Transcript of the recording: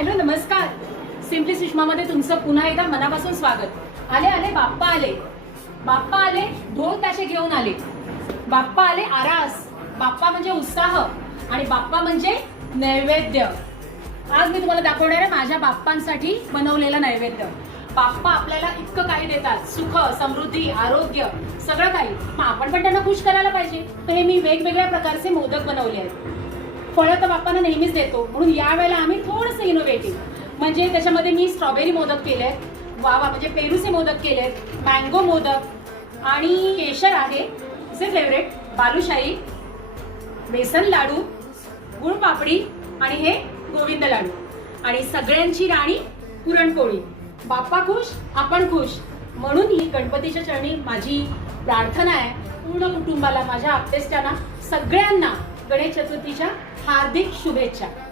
Hello नमस्कार. Simply सुषमामध्ये तुमचं पुन्हा एकदा मनापासून स्वागत. आले आले बाप्पा आले. बाप्पा आले ढोल ताशे घेऊन आले. बाप्पा आले आरास. बाप्पा म्हणजे उत्साह आणि बाप्पा म्हणजे नैवेद्य. आज मी तुम्हाला दाखवणार आहे माझ्या बाप्पांसाठी बनवलेलं नैवेद्य. बाप्पा आपल्याला इतकं काही देतात, सुख समृद्धी आरोग्य सगळं काही. मग आपण पण त्यांना खुश करायला पाहिजे. तर हे मी वेगवेगळ्या प्रकारचे मोदक बनवले आहेत. फळं तर बाप्पांना नेहमीच देतो, म्हणून यावेळेला आम्ही थोडंसं इनोव्हेटिव्ह म्हणजे त्याच्यामध्ये मी स्ट्रॉबेरी मोदक केलेत, वावा म्हणजे पेरूचे मोदक केलेत, मँगो मोदक आणि केशर आहे असे फेवरेट, बालुशाही, बेसन लाडू, गुळ पापडी आणि हे गोविंद लाडू आणि सगळ्यांची राणी पुरणपोळी. बाप्पा खुश आपण खुश म्हणून ही गणपतीच्या चरणी माझी प्रार्थना आहे. पूर्ण कुटुंबाला, माझ्या आप्तेष्टांना सगळ्यांना गणेश चतुर्थीच्या हार्दिक शुभेच्छा.